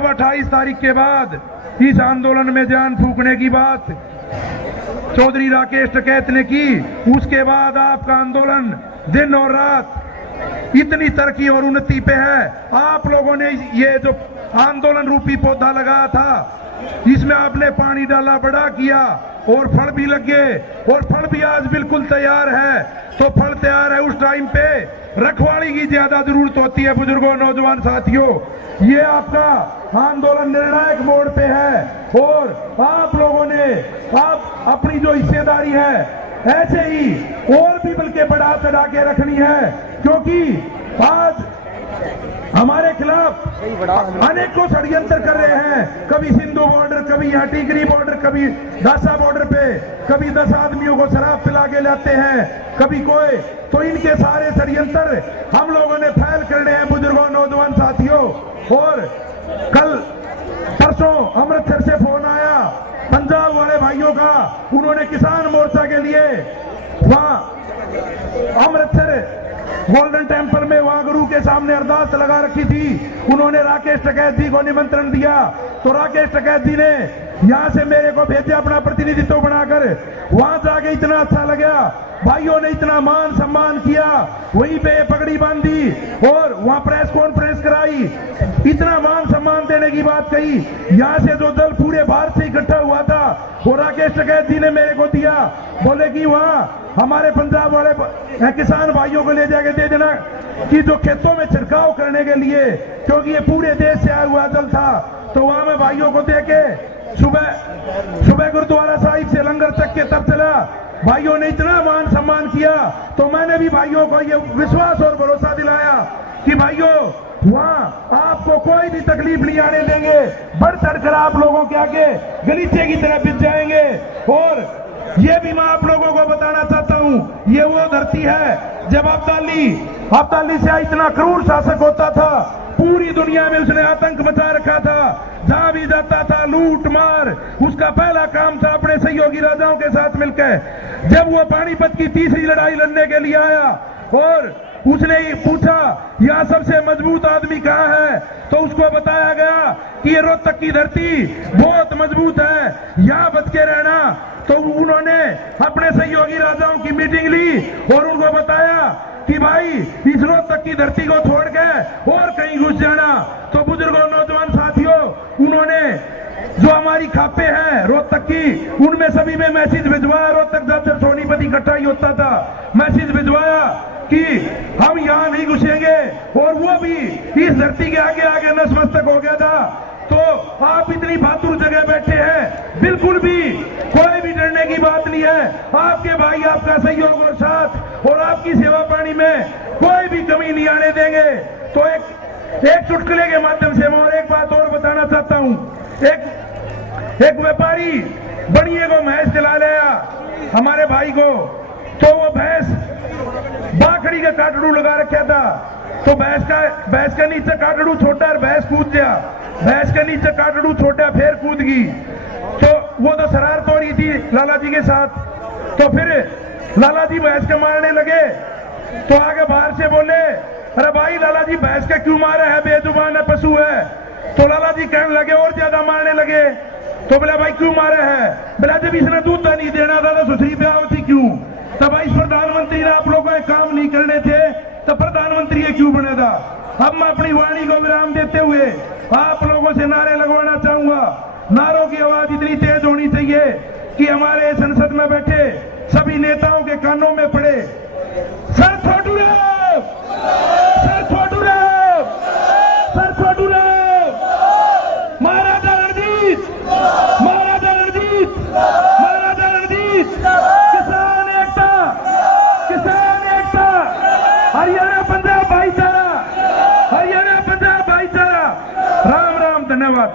अब 28 तारीख के बाद इस आंदोलन में जान फूंकने की बात चौधरी राकेश टिकैत ने की, उसके बाद आपका आंदोलन दिन और रात इतनी तरक्की और उन्नति पे है। आप लोगों ने ये जो आंदोलन रूपी पौधा लगाया था, इसमें आपने पानी डाला, बड़ा किया और फल भी लगे और फल भी आज बिल्कुल तैयार है। तो फल तैयार है, उस टाइम पे रखवाली की ज्यादा जरूरत होती है। बुजुर्गों, नौजवान साथियों, ये आपका आंदोलन निर्णायक मोड़ पे है और आप लोगों ने आप अपनी जो हिस्सेदारी है ऐसे ही और भी बल्कि बढ़ा चढ़ा के रखनी है, क्योंकि आज हमारे खिलाफ अनेकों षड्यंत्र कर रहे हैं। कभी सिंधु बॉर्डर, कभी यहाँ टिकरी बॉर्डर, कभी दासा बॉर्डर पे, कभी 10 आदमियों को शराब पिला के लाते हैं, कभी कोई। तो इनके सारे षड्यंत्र हम लोगों ने फैल करने हैं बुजुर्गों, नौजवान साथियों। और कल परसों अमृतसर से फोन आया पंजाब वाले भाइयों का, उन्होंने किसान मोर्चा के लिए वहां अमृतसर गोल्डन टेम्पल में वहां गुरु के सामने अरदास लगा रखी थी। उन्होंने राकेश टिकैत जी को निमंत्रण दिया, तो राकेश टिकैत जी ने यहां से मेरे को भेजा अपना प्रतिनिधित्व बनाकर। वहां जाके इतना अच्छा लगा, भाइयों ने इतना मान सम्मान किया, वहीं पे पगड़ी बांधी और वहां प्रेस कॉन्फ्रेंस कराई, इतना मान सम्मान देने की बात कही। यहां से जो दल पूरे भारत से इकट्ठा हुआ था वो राकेश टिकैत जी ने मेरे को दिया, बोले कि वहां हमारे पंजाब वाले किसान भाइयों को ले जाके दे देना कि जो खेतों में छिड़काव करने के लिए, क्योंकि ये पूरे देश से आया हुआ दल था। तो वहां में भाइयों को दे के सुबह गुरुद्वारा साहिब से लंगर तक के तब चला। भाइयों ने इतना मान सम्मान किया, तो मैंने भी भाइयों को ये विश्वास और भरोसा दिलाया कि भाइयों वहां आपको कोई भी तकलीफ नहीं आने देंगे, बढ़ चढ़कर आप लोगों के आगे गलीचे की तरह बिछ जाएंगे। और ये भी मैं आप लोगों को बताना चाहता हूं, ये वो धरती है जब अब्दाली से इतना क्रूर शासक होता था, पूरी दुनिया में उसने आतंक मचा रखा था, जहां भी जाता था लूट मार। उसका पहला काम था अपने सहयोगी राजाओं के साथ मिलकर, जब वो पानीपत की तीसरी लड़ाई लड़ने के लिए आया और उसने ही पूछा यहाँ सबसे मजबूत आदमी कहाँ है, तो उसको बताया गया कि ये रोहतक की धरती बहुत मजबूत है, यहाँ बच के रहना। तो उन्होंने अपने सहयोगी राजाओं की मीटिंग ली और उनको बताया कि भाई इस रोहतक की धरती को छोड़ के और कहीं घुस जाना। तो बुजुर्गों, नौजवान साथियों, उन्होंने जो हमारी खापे हैं रोहतक की, उनमें सभी में मैसेज भिजवाया। रोहतक जब सोनीपत इकट्ठा ही होता था, मैसेज भिजवाया कि हम यहाँ नहीं घुसेंगे, और वो भी इस धरती के आगे आगे नतमस्तक हो गया था। तो आप इतनी बहादुर जगह बैठे हैं, बिल्कुल भी कोई भी डरने की बात नहीं है। आपके भाई आपका सहयोग और साथ और आपकी सेवा पानी में कोई भी कमी नहीं आने देंगे। तो एक चुटकुले के माध्यम से मैं और एक बात और बताना चाहता हूं। एक व्यापारी बनिए को भैंस दिला लिया हमारे भाई को, तो वो भैंस बाखड़ी का काटड़ू लगा रखा था, तो भैंस का नीचे काटड़ू छोटा और भैंस कूद गया, भैंस के नीचे काटड़ू छोटा फिर कूद गई। तो वो तो शरारत हो रही थी लाला जी के साथ, तो फिर लाला जी भैंस के मारने लगे। तो आगे बाहर से बोले, अरे भाई लाला जी भैंस का क्यों मारे है, बेजुबान है, पशु है। तो लाला जी कहने लगे और ज्यादा मारने लगे। तो बोला भाई क्यों मारे है, बोला जब इसने दूध नहीं देना था तो सुथरी ब्याह होती क्यों। तो भाई प्रधानमंत्री ने आप लोगों को काम नहीं करने थे तो प्रधानमंत्री ये क्यों बने था। अब मैं अपनी वाणी को विराम देते हुए आप लोगों से नारे लगवाना चाहूंगा। नारों की आवाज इतनी तेज होनी चाहिए कि हमारे संसद में बैठे सभी नेताओं के कानों में पड़े। सर छोटूराव, सर छोटूराव, सर छोटूराव, महाराजा रणजीत, महाराजा रणजीत, महाराजा रणजीत, किसान एकता, किसान एकता, हरियाणा पंजाब भाईचारा, हरियाणा पंजाब भाईचारा। राम राम, धन्यवाद।